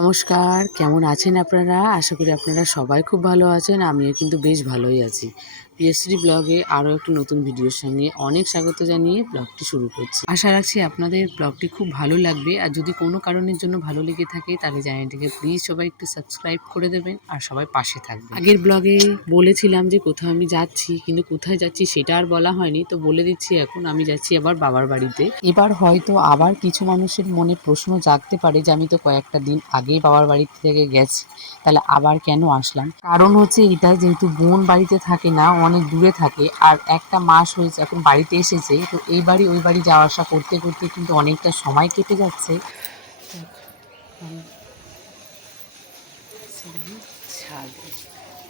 নমস্কার, কেমন আছেন আপনারা? আশা করি আপনারা সবাই খুব ভালো আছেন। আমিও কিন্তু বেশ ভালোই আছি। পিএসসি ব্লগে আরও একটি নতুন ভিডিওর সঙ্গে অনেক স্বাগত জানিয়ে ব্লগটি শুরু করছি। আশা রাখছি আপনাদের ব্লগটি খুব ভালো লাগবে। আর যদি কোনো কারণের জন্য ভালো লেগে থাকে তাহলে চ্যানেলটিকে প্লিজ সবাই একটু সাবস্ক্রাইব করে দেবেন আর সবাই পাশে থাকবেন। আগের ব্লগে বলেছিলাম যে কোথাও আমি যাচ্ছি, কিন্তু কোথায় যাচ্ছি সেটা আর বলা হয়নি। তো বলে দিচ্ছি, এখন আমি যাচ্ছি আবার বাবার বাড়িতে। এবার হয়তো আবার কিছু মানুষের মনে প্রশ্ন জাগতে পারে যে আমি তো কয়েকটা দিন আগেই বাবার বাড়ি থেকে গেছি, তাহলে আবার কেন আসলাম? কারণ হচ্ছে এটা, যেহেতু বোন বাড়িতে থাকে না, অনেক দূরে থাকে, আর একটা মাস হয়েছে এখন বাড়িতে এসেছে, তো এই বাড়ি ওই বাড়ি যাওয়া আসা করতে করতে কিন্তু অনেকটা সময় কেটে যাচ্ছে।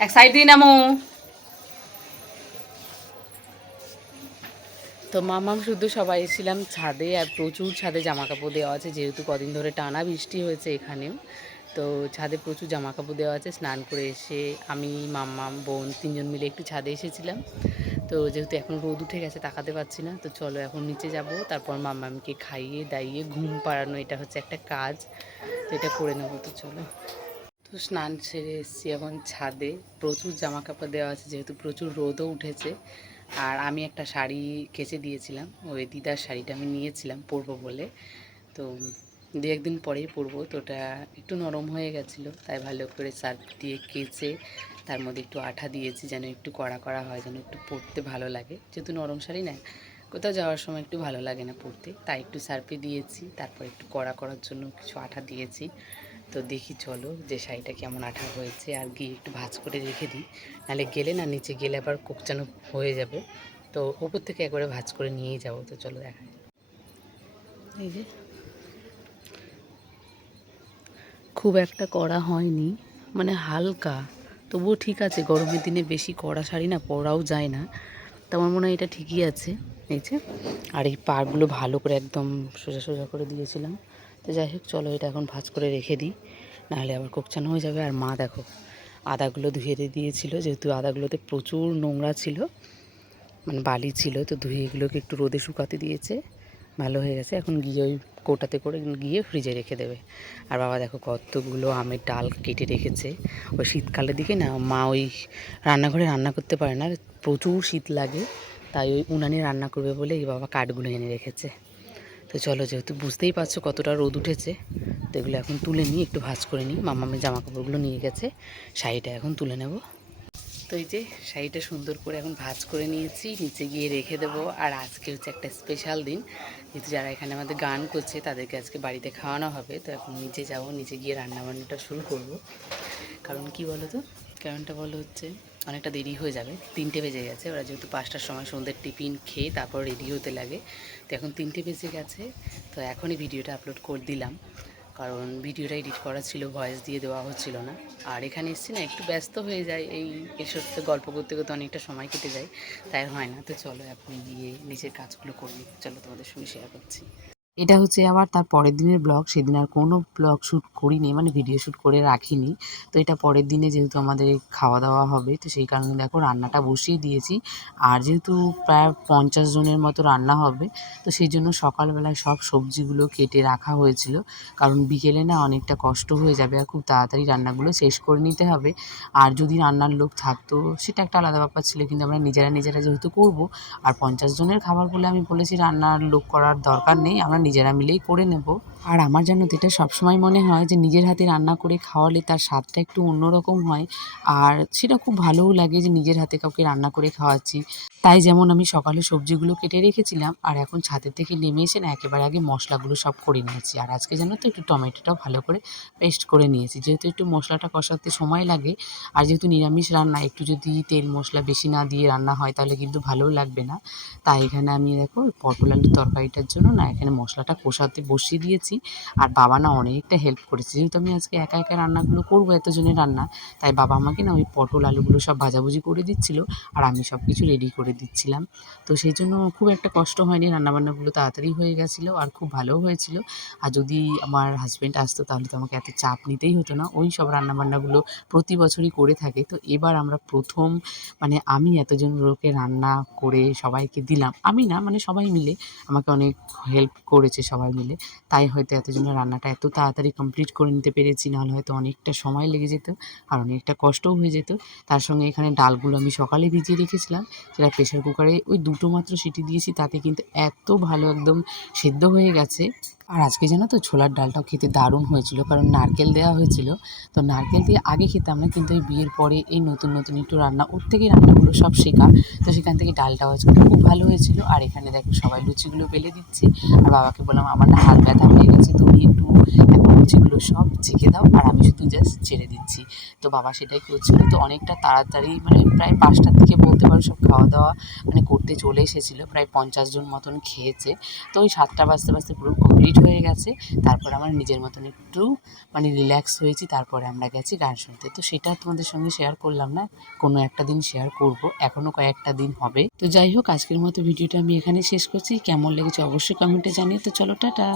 এক সাইড দিন নামো। তো মামাম শুধু সবাই এসেছিলাম ছাদে, আর প্রচুর ছাদে জামা কাপড় দেওয়া আছে, যেহেতু কদিন ধরে টানা বৃষ্টি হয়েছে এখানেও। তো ছাদে প্রচুর জামা কাপড় দেওয়া আছে। স্নান করে এসে আমি, মাম্মাম, বোন তিনজন মিলে একটু ছাদে এসেছিলাম। তো যেহেতু এখন রোদ উঠে গেছে তাকাতে পারছি না, তো চলো এখন নিচে যাব, তারপর মাম্মামকে খাইয়ে দাইয়ে ঘুম পাড়ানো, এটা হচ্ছে একটা কাজ, তো এটা করে নেবো। তো চলো। তো স্নান সেরে এসেছি এখন ছাদে। প্রচুর জামা কাপড় দেওয়া আছে, যেহেতু প্রচুর রোদও উঠেছে। আর আমি একটা শাড়ি কেচে দিয়েছিলাম, ওই দিদার শাড়িটা আমি নিয়েছিলাম পরবো বলে। তো দু একদিন পরেই পরবো, তো ওটা একটু নরম হয়ে গেছিলো, তাই ভালো করে সার্ফ দিয়ে কেচে তার মধ্যে একটু আঠা দিয়েছি, যেন একটু কড়া কড়া হয়, যেন একটু পরতে ভালো লাগে। যেহেতু নরম শাড়ি না, কোথাও যাওয়ার সময় একটু ভালো লাগে না পরতে, তাই একটু সার্ফে দিয়েছি, তারপর একটু কড়া করার জন্য কিছু আঠা দিয়েছি। তো দেখি চলো যে শাড়িটা কেমন আঠা হয়েছে, আর গিয়ে একটু ভাঁজ করে রেখে দিই, নাহলে গেলে না, নিচে গেলে আবার কোকচানো হয়ে যাবে। তো ওপর থেকে একবারে ভাঁজ করে নিয়েই যাবো। তো চলো দেখা। এই যে খুব একটা কড়া হয়নি, মানে হালকা, তবুও ঠিক আছে। গরমের দিনে বেশি কড়া শাড়ি না পরাও যায় না, তো আমার মনে হয় এটা ঠিকই আছে। এই যে, আর এই পাড়গুলো ভালো করে একদম সোজা সোজা করে দিয়েছিলাম। তো যাই হোক, চলো এটা এখন ভাঁজ করে রেখে দিই, নাহলে আবার কোকচানো হয়ে যাবে। আর মা দেখো আদাগুলো ধুয়ে দিয়েছিল, যেহেতু আদাগুলোতে প্রচুর নোংরা ছিল, মানে বালি ছিল, তো ধুয়ে এগুলোকে একটু রোদে শুকাতে দিয়েছে, ভালো হয়ে গেছে। এখন গিয়ে ওই কৌটাতে করে গিয়ে ফ্রিজে রেখে দেবে। আর বাবা দেখো কতগুলো আমের ডাল কেটে রেখেছে। ওই শীতকালের দিকে না মা ওই রান্নাঘরে রান্না করতে পারে না, প্রচুর শীত লাগে, তাই ওই উনানে রান্না করবে বলে এই বাবা কাঠগুলো এনে রেখেছে। তো চলো, যেহেতু বুঝতেই পারছো কতটা রোদ উঠেছে, তো এগুলো এখন তুলে নিই, একটু ভাঁজ করে নিই। মামামের জামা কাপড়গুলো নিয়ে গেছে, শাড়িটা এখন তুলে নেব। তো এই যে শাড়িটা সুন্দর করে এখন ভাঁজ করে নিয়েছি, নিচে গিয়ে রেখে দেবো। আর আজকে হচ্ছে একটা স্পেশাল দিন, যেহেতু যারা এখানে আমাদের গান করছে তাদেরকে আজকে বাড়িতে খাওয়ানো হবে। তো এখন নিচে যাব, নিচে গিয়ে রান্নাবান্নাটা শুরু করব। কারণ কি বলো তো, কারণটা বলো হচ্ছে অনেকটা দেরি হয়ে যাবে, 3টে বেজে গেছে। ওরা যেহেতু 5টার সময় সন্ধ্যের টিফিন খেয়ে তারপর রেডি হতে লাগে, তো এখন 3টে বেজে গেছে। তো এখনই ভিডিওটা আপলোড করে দিলাম, কারণ ভিডিওটা এডিট করা ছিল, ভয়েস দিয়ে দেওয়া হচ্ছিল না। আর এখানে এসেছি না, একটু ব্যস্ত হয়ে যায়, এসব তো গল্প করতে করতে অনেকটা সময় কেটে যায়, তাই হয় না। তো চলো এখন গিয়ে নিজের কাজগুলো করি, চলো তোমাদের সঙ্গে শেয়ার করছি। এটা হচ্ছে আবার তার পরের দিনের ব্লগ। সেদিন আর কোনো ব্লগ শ্যুট করিনি, মানে ভিডিও শ্যুট করে রাখিনি। তো এটা পরের দিনে, যেহেতু আমাদের খাওয়া দাওয়া হবে, তো সেই কারণে দেখো রান্নাটা বসিয়ে দিয়েছি। আর যেহেতু প্রায় 50 জনের মতো রান্না হবে, তো সেই জন্য সকালবেলায় সব সবজিগুলো কেটে রাখা হয়েছিল, কারণ বিকেলে না অনেকটা কষ্ট হয়ে যাবে, আর খুব তাড়াতাড়ি রান্নাগুলো শেষ করে নিতে হবে। আর যদি রান্নার লোক থাকতো সেটা একটা আলাদা ব্যাপার ছিল, কিন্তু আমরা নিজেরা নিজেরা যেহেতু করবো, আর 50 জনের খাবার বলে আমি বলেছি রান্নার লোক করার দরকার নেই, আমরা নিজেরা মিলেই করে নেব। আর আমার জানো তো, এটা সবসময় মনে হয় যে নিজের হাতে রান্না করে খাওয়ালে তার স্বাদটা একটু অন্যরকম হয়, আর সেটা খুব ভালোও লাগে যে নিজের হাতে কাউকে রান্না করে খাওয়াচ্ছি। তাই যেমন আমি সকালে সবজিগুলো কেটে রেখেছিলাম, আর এখন ছাদের থেকে নেমে এসে না একেবারে আগে মশলাগুলো সব করে নিয়েছি। আর আজকে জানো তো একটু টমেটোটাও ভালো করে পেস্ট করে নিয়েছি, যেহেতু একটু মশলাটা কষাতে সময় লাগে। আর যেহেতু নিরামিষ রান্না, একটু যদি তেল মশলা বেশি না দিয়ে রান্না হয় তাহলে কিন্তু ভালোও লাগবে না। তাই এখানে আমি দেখো পটল আলুর তরকারিটার জন্য না এখানে মশলাটা কষাতে বসিয়ে দিয়েছি। আর বাবা না অনেকটা হেল্প করেছে, যেহেতু আমি আজকে একা একা রান্নাগুলো করবো, এতজনের রান্না, তাই বাবা আমাকে না ওই পটল আলুগুলো সব ভাজাভুজি করে দিচ্ছিলো, আর আমি সব কিছু রেডি করে দিচ্ছিলাম। তো সেই জন্য খুব একটা কষ্ট হয়নি, রান্নাবান্নাগুলো তাড়াতাড়ি হয়ে গেছিলো আর খুব ভালোও হয়েছিল। আর যদি আমার হাজব্যান্ড আসতো তাহলে তো আমাকে এত চাপ নিতেই হতো না, ওই সব রান্নাবান্নাগুলো প্রতি বছরই করে থাকে। তো এবার আমরা প্রথম, মানে আমি এতজন লোকে রান্না করে সবাইকে দিলাম, আমি না মানে সবাই মিলে আমাকে অনেক হেল্প করেছে সবাই মিলে, তাই হয়তো এতজনের রান্নাটা এত তাড়াতাড়ি কমপ্লিট করে নিতে পেরেছি, নাহলে হয়তো অনেকটা সময় লেগে যেত আর অনেকটা কষ্টও হয়ে যেত। তার সঙ্গে এখানে ডালগুলো আমি সকালে ভিজিয়ে রেখেছিলাম, সেটা প্রেশার কুকারে ওই 2 টো মাত্র সিটি দিয়েছি, তাতে কিন্তু এত ভালো একদম সেদ্ধ হয়ে গেছে। আর আজকে জানো তো ছোলার ডালটাও খেতে দারুণ হয়েছিল, কারণ নারকেল দেওয়া হয়েছিল। তো নারকেল দিয়ে আগে খেতাম না, কিন্তু এই বিয়ের পরে এই নতুন নতুন একটু রান্না, ওর থেকেই রান্নাগুলো সব শেখা। তো সেখান থেকে ডালটাও আজকে খুব ভালো হয়েছিল। আর এখানে দেখো সবাই লুচিগুলো বেলে দিচ্ছে, আর বাবাকে বললাম আমার না হাত ব্যথা হয়ে গেছে, তুমি একটু এখন লুচিগুলো সব ছেঁকে দাও আর আমি শুধু জাস্ট ছেড়ে দিচ্ছি। তো বাবা সেটাই করছিল। তো অনেকটা তাড়াতাড়ি মানে প্রায় 5টার দিকে বলতে পারো সব খাওয়া দাওয়া মানে করতে চলে এসেছিলো, প্রায় 50 জন মতন খেয়েছে। তো ওই 7টা বাজতে বাজতে পুরো কমপ্লিট হয়ে গেছে। তারপর আমার নিজের মতন একটু মানে রিল্যাক্স হয়েছি, তারপরে আমরা গেছি গান শুনতে। তো সেটা তোমাদের সঙ্গে শেয়ার করলাম না, কোনো একটা দিন শেয়ার করব, এখনও কয়েকটা দিন হবে। তো যাই হোক, আজকের মতো ভিডিওটা আমি এখানে শেষ করছি। কেমন লেগেছে অবশ্যই কমেন্টে জানিয়ে। তো চলো টাটা।